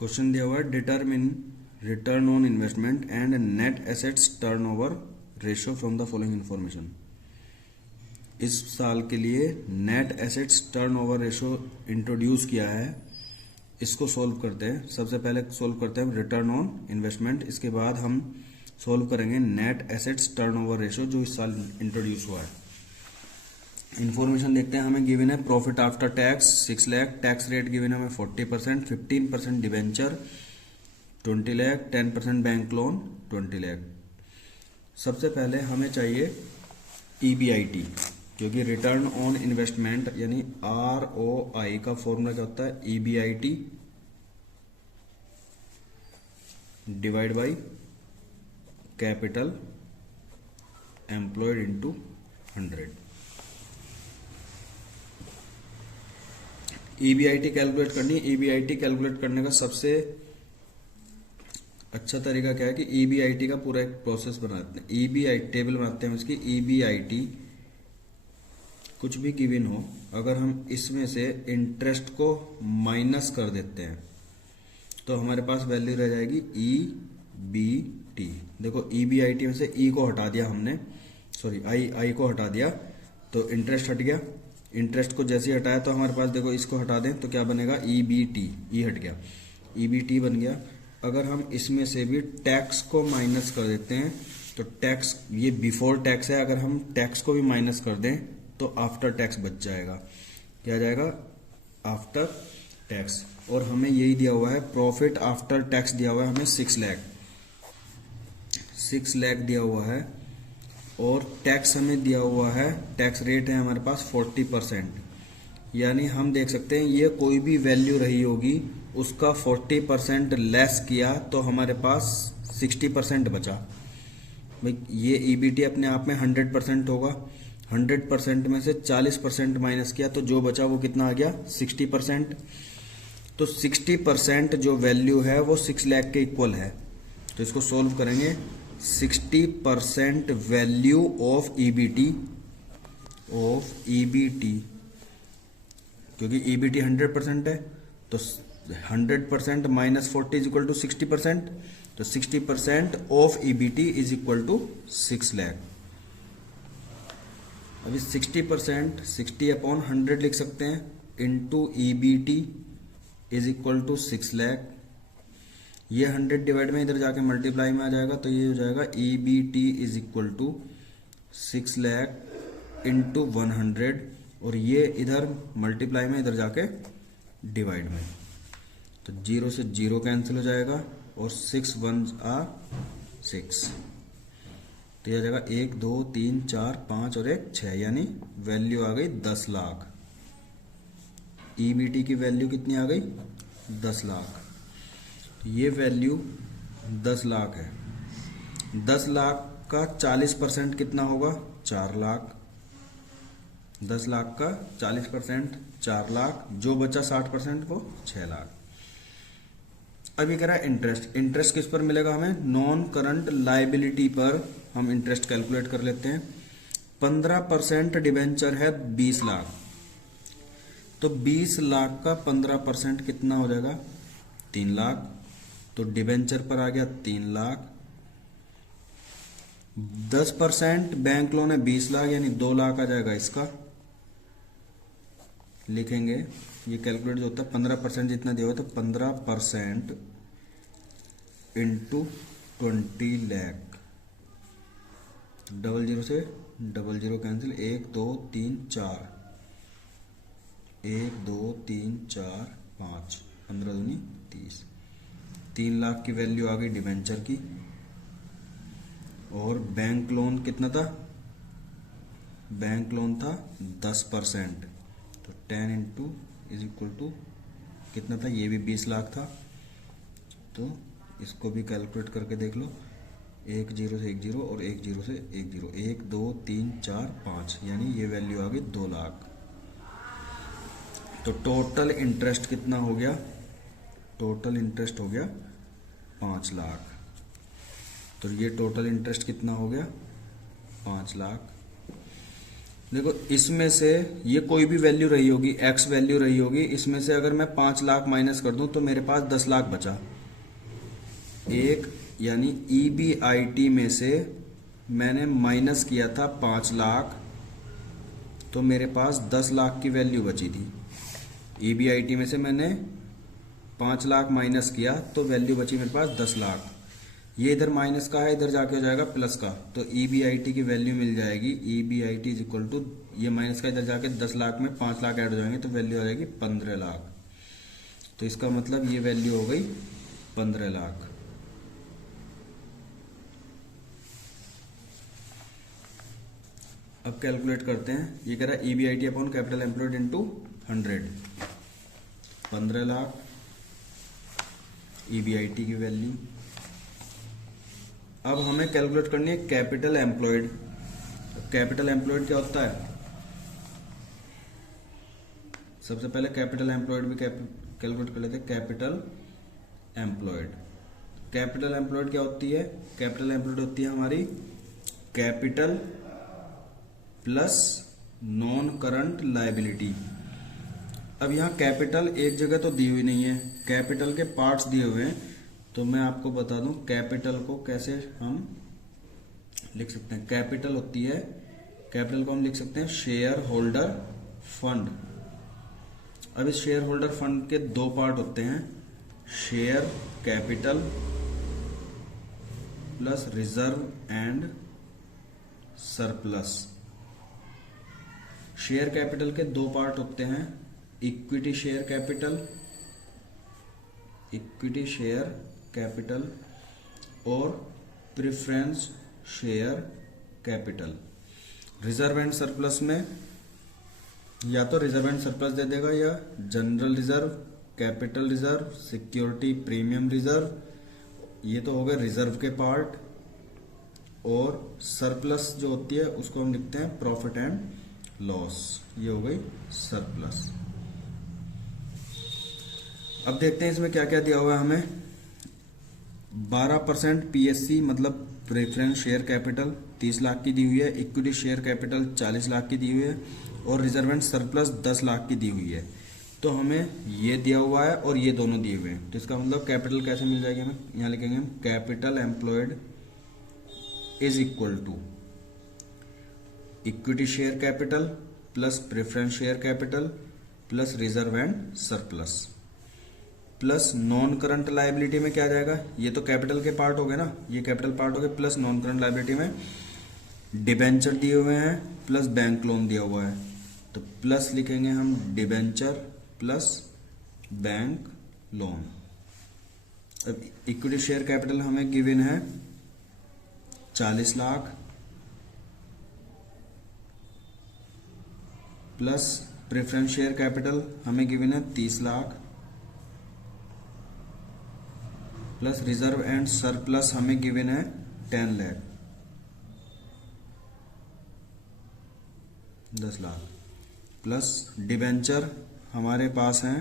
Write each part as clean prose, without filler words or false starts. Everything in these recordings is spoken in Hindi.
क्वेश्चन दिया हुआ है, determine return on investment and net assets turnover ratio from the following information. इस साल के लिए net assets turnover ratio introduce किया है, इसको सोल्व करते हैं। सबसे पहले सोल्व करते हैं रिटर्न ऑन इन्वेस्टमेंट, इसके बाद हम सोल्व करेंगे नेट एसेट्स टर्नओवर रेशियो जो इस साल इंट्रोड्यूस हुआ है। इन्फॉर्मेशन देखते हैं, हमें गिवन है profit after tax 6 lakh, tax rate given है हमें 40%, 15% debenture 20 lakh, 10% bank loan 20 lakh. सबसे पहले हमें चाहिए EBIT, क्योंकि रिटर्न ऑन इन्वेस्टमेंट यानी ROI का फॉर्मूला क्या होता है, EBIT divide by capital employed into 100। EBIT calculate करनी है। EBIT कैलकुलेट करने का सबसे अच्छा तरीका क्या है कि EBIT का पूरा एक प्रोसेस बनाते हैं, EBIT टेबल बनाते हैं इसकी। EBIT कुछ भी गिवन हो, अगर हम इसमें से इंटरेस्ट को माइनस कर देते हैं तो हमारे पास वैल्यू रह जाएगी EBT। देखो EBIT में से E को हटा दिया हमने, सॉरी I को हटा दिया तो इंटरेस्ट हट गया। इंटरेस्ट को जैसे ही हटाया तो हमारे पास देखो इसको हटा दें तो क्या बनेगा, EBT, E हट गया, EBT बन गया। अगर हम इसमें से भी टैक्स को माइनस कर देते हैं तो टैक्स, ये बिफोर टैक्स है, अगर हम टैक्स को भी माइनस कर दें तो आफ्टर टैक्स बच जाएगा। क्या जाएगा, आफ्टर टैक्स। और हमें यही दिया हुआ है, प्रॉफिट आफ्टर टैक्स दिया हुआ है हमें 6 लाख, 6 लाख दिया हुआ है। और टैक्स हमें दिया हुआ है, टैक्स रेट है हमारे पास 40%, यानी हम देख सकते हैं ये कोई भी वैल्यू रही होगी उसका 40% लेस किया तो हमारे पास 60% बचा। भाई ये EBT अपने आप में 100% होगा, 100% में से 40% माइनस किया तो जो बचा वो कितना आ गया, 60%। तो 60% जो वैल्यू है वो 6 लाख के इक्वल है। तो इसको सोल्व करेंगे, 60% वैल्यू ऑफ EBT, क्योंकि EBT 100% है तो 100% माइनस 40 इज इक्वल टू 60%, तो 60% of EBT is equal to 6 lakh. अभी 60% 60/100 लिख सकते हैं, into EBT is equal to 6 lakh. ये 100 डिवाइड में इधर जाके मल्टीप्लाई में आ जाएगा तो ये हो जाएगा EBT is equal to 6 lakh into 100, और ये इधर मल्टीप्लाई में इधर जाके डिवाइड में, तो 0 से 0 कैंसिल हो जाएगा और 6 1 are 6, तो यह आ जाएगा 1 2 3 4 5 और 1 6, यानी वैल्यू आ गई 10 लाख। EBT की वैल्यू कितनी आ गई, 10 लाख। ये वैल्यू 10 लाख है। 10 लाख का 40% कितना होगा, 4 लाख। 10 लाख का 40% 4 लाख, जो बचा 60% वो 6 लाख। अब ये कह रहा है इंटरेस्ट, इंटरेस्ट किस पर मिलेगा हमें, नॉन करंट लाइबिलिटी पर हम इंटरेस्ट कैलकुलेट कर लेते हैं। 15% डिबेंचर है 20 लाख, तो 20 लाख का 15% कितना हो जाएगा, 3 लाख। तो डिबेंचर पर आ गया 3 लाख। 10% बैंक लोन है 20 लाख, यानी 2 लाख आ जाएगा इसका। लिखेंगे ये कैलकुलेट जो होता है 15% जितना दिया हुआ तो 15% इंटू 20 लाख, 00 से 00 कैंसिल, 1 2 3 4, 1 2 3 4 5, 15 दूनी 30। 3 लाख की वैल्यू आ गई डिबेंचर की। और बैंक लोन कितना था, बैंक लोन था 10%, तो 10 इंटू इज इक्वल टू कितना था, ये भी 20 लाख था। तो इसको भी कैलकुलेट करके देख लो, 1 0 से 1 0 और 1 0 से 1 0, 1 2 3 4 5, यानी ये वैल्यू आ गई 2 लाख। तो टोटल इंटरेस्ट कितना हो गया, टोटल इंटरेस्ट हो गया 5 लाख। तो ये टोटल इंटरेस्ट कितना हो गया, 5 लाख। देखो इसमें से ये कोई भी वैल्यू रही होगी, एक्स वैल्यू रही होगी, इसमें से अगर मैं 5 लाख माइनस कर दूं तो मेरे पास 10 लाख बचा। एक यानी EBIT में से मैंने माइनस किया था 5 लाख, तो मेरे पास 10 लाख की वैल्यू बची थी। EBIT में से मैंने 5 लाख माइनस किया तो वैल्यू बची मेरे पास 10 लाख। ये इधर माइनस का है, इधर जाके हो जाएगा प्लस का, तो EBIT की वैल्यू मिल जाएगी EBIT इज इक्वल टू, ये माइनस का इधर जाके 10 लाख में 5 लाख ऐड हो जाएंगे तो वैल्यू आ जाएगी 15 लाख। तो इसका मतलब ये वैल्यू हो गई 15 लाख। अब कैलकुलेट करते हैं। ये कह रहा है EBIT upon capital employed into 100, 15 lakh EBIT की वैल्यू। अब हमें कैलकुलेट करनी है कैपिटल एम्प्लॉयड। कैपिटल एम्प्लॉयड क्या होता है? सबसे पहले कैपिटल एम्प्लॉयड भी कैलकुलेट कर लेते हैं। कैपिटल एम्प्लॉयड, कैपिटल एम्प्लॉयड क्या होती है? कैपिटल एम्प्लॉयड होती है हमारी capital plus non current liability. अब यहाँ कैपिटल एक जगह तो दी हुई नहीं है, कैपिटल के पार्ट्स दिए हुए हैं, तो मैं आपको बता दूं कैपिटल को कैसे हम लिख सकते हैं। कैपिटल होती है, कैपिटल को हम लिख सकते हैं शेयर होल्डर फंड। अब इस शेयर होल्डर फंड के दो पार्ट होते हैं, share capital plus reserve and surplus. Share capital के दो पार्ट होते हैं, equity share capital, equity share capital और preference share capital. Reserve and surplus में या तो रिजर्व एंड सरप्लस दे देगा या general reserve, capital reserve, security premium reserve, ये तो हो गए रिजर्व के पार्ट। और सरप्लस जो होती है उसको हम लिखते हैं प्रॉफिट एंड लॉस, ये हो गई सरप्लस। अब देखते हैं इसमें क्या क्या दिया हुआ है हमें। 12% PSC मतलब प्रेफरेंस शेयर कैपिटल 30 लाख की दी हुई है, इक्विटी शेयर कैपिटल 40 लाख की दी हुई है और रिजर्व एंड सरप्लस 10 लाख की दी हुई है। तो हमें ये दिया हुआ है और ये दोनों दिए हुए हैं, तो इसका मतलब कैपिटल कैसे मिल जाएगी हमें? यहाँ लिखेंगे हम capital employed is equal to equity share capital plus preference share capital plus reserve and surplus plus non current liability में क्या आ जाएगा? ये तो कैपिटल के पार्ट हो गए ना, ये कैपिटल पार्ट हो गए, प्लस नॉन करंट लायबिलिटी में डिबेंचर दिए हुए हैं प्लस बैंक लोन दिया हुआ है, तो प्लस लिखेंगे हम डिबेंचर प्लस बैंक लोन। अब इक्विटी शेयर कैपिटल हमें गिवन है 40 lakh plus preference share capital हमें गिवन है 30 lakh plus reserve and surplus हमें गिवन है 10 लाख, 10 लाख प्लस डिबेंचर हमारे पास हैं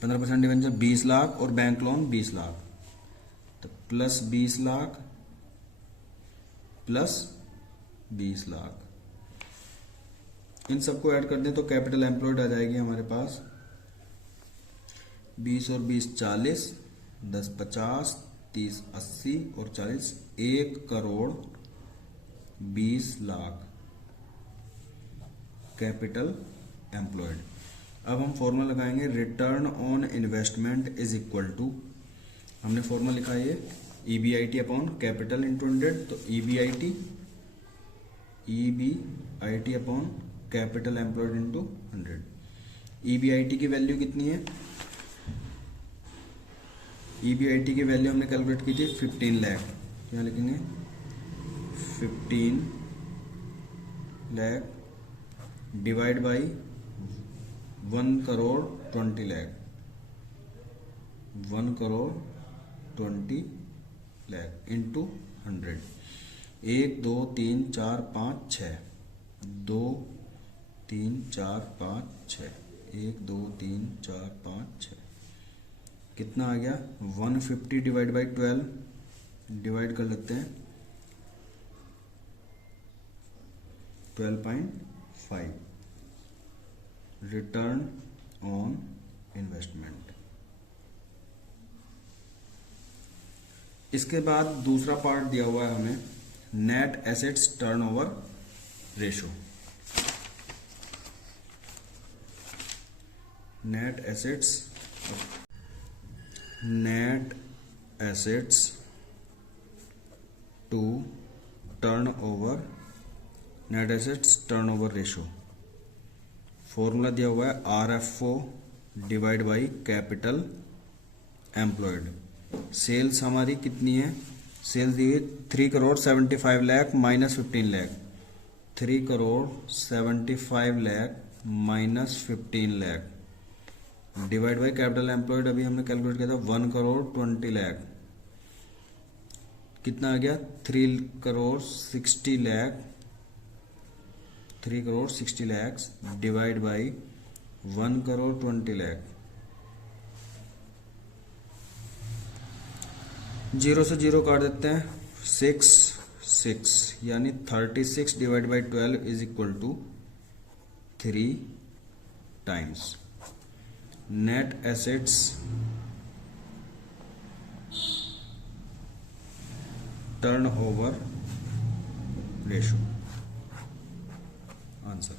15% डिबेंचर 20 लाख और बैंक लोन 20 लाख, तो प्लस 20 लाख प्लस 20 लाख। इन सबको ऐड कर दें तो कैपिटल एम्प्लॉयड आ जाएगी हमारे पास 20 और 20 40, 10 50, 30 80 और 40 1 करोड़ 20 लाख कैपिटल एम्प्लॉयड। अब हम फॉर्मूला लगाएंगे return on investment is equal to, हमने फॉर्मूला लिखा है ये EBIT अपॉन कैपिटल इंटू 100, तो EBIT upon capital employed into 100। EBIT की वैल्यू कितनी है? EBIT की वैल्यू हमने कैलकुलेट की थी 15 लाख, क्या लिखेंगे 15 lakh divide by 1 crore 20 lakh, 1 crore 20 lakh into 100। 1 2 3 4 5 6, 2 3 4 5 6, 1 2 3 4 5 6, कितना आ गया 150 डिवाइड बाई 12, डिवाइड कर लेते हैं 12.5 रिटर्न ऑन इन्वेस्टमेंट। इसके बाद दूसरा पार्ट दिया हुआ है हमें net assets turnover ratio. Net assets to net assets turnover ratio. Formula दिया हुआ है RFO divide by capital employed. Sales हमारी कितनी है? सेल्स दी हुई 3,75,00,000 minus 15,00,000। 3,75,00,000 minus 15,00,000 divide by capital employed अभी हमने कैलकुलेट किया था 1,20,00,000। कितना आ गया? 3,60,00,000 डिवाइड बाई 1,20,00,000। 0 से 0 काट देते हैं, 6 यानी 36 divide by 12 is equal to 3 times net assets turnover ratio. Answer